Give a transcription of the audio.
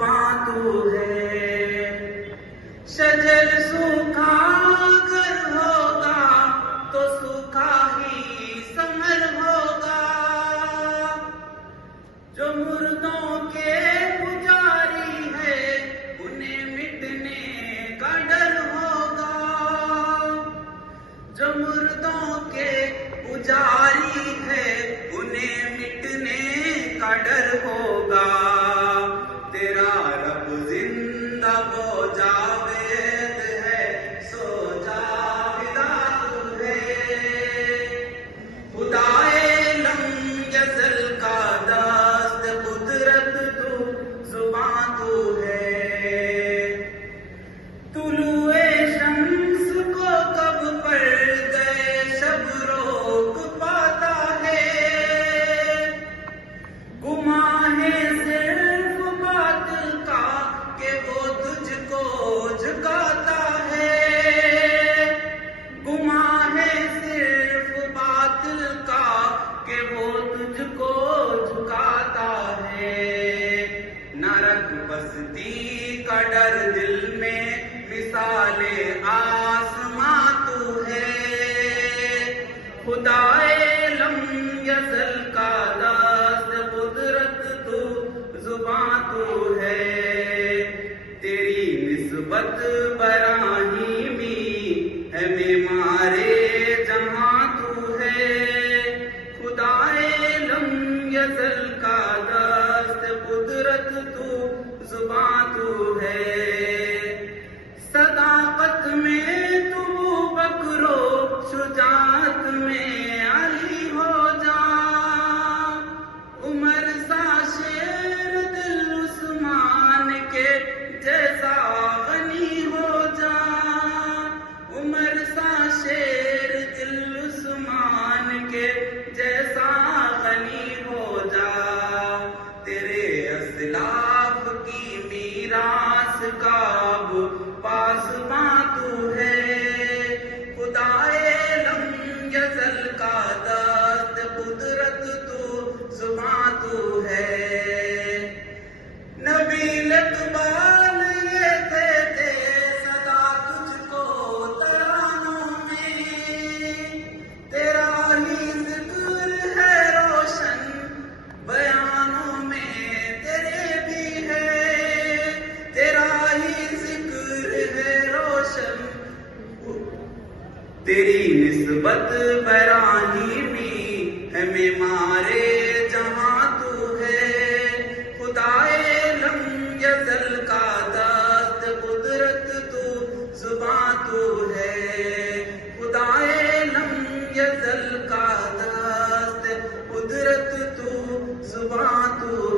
जुबां तू है। शजर सूखा अगर होगा तो सूखा ही समर होगा। जो मुर्दों के पुजारी है उन्हें मिटने का डर होगा। जो मुर्दों के पुजारी है उन्हें मिटने का डर होगा। तेरा रब जिंदा वो जावेद है, सो जाविदा तू है। खुदाए लम यज़ल का दस्त कुदरत तू, जुबां तू है। तुलुए शम्स को कब पड़ गए शब रोक पाता है। गुमां है सिर्फ बात का कि वो तुझको झुकाता है। गुमां है सिर्फ बात का कि वो तुझको झुकाता है। न रख बस्ती का डर दिल में, मिसाले आसमां तू है। खुदाए लम यज़ल का दस्त कुदरत तू, जुबां तू है। तेरी निस्बत बराहीमी है मेमारे जहां तू है। खुदाए लम यज़ल का दस्त कुदरत तू, जुबां तू है। सदाकत में तू बकरो, शुजाअत में अली हो जा। उमर सा शेर दिल उस्मान के जैसा गनी हो जा। उमर सा शेर दिल उस्मान के जैसा गनी हो जा। तेरे असलाफ की मीरास का वो पासबां तू है। खुदाए लम यज़ल का दस्त कुदरत तू, जुबां तू है। नबी इकबाल ये थे सदा तुझको तरानों में। तेरा ही जिक्र है रोशन बयानों में तेरे भी है। तेरा ही जिक्र है रोशन, तेरी निस्बत बराहीमी है मेमारे जहां तू है। खुदाए लम यज़ल का दस्त कुदरत तू, जुबां तू है। खुदाए लम यज़ल का दस्त कुदरत तू, जुबां तू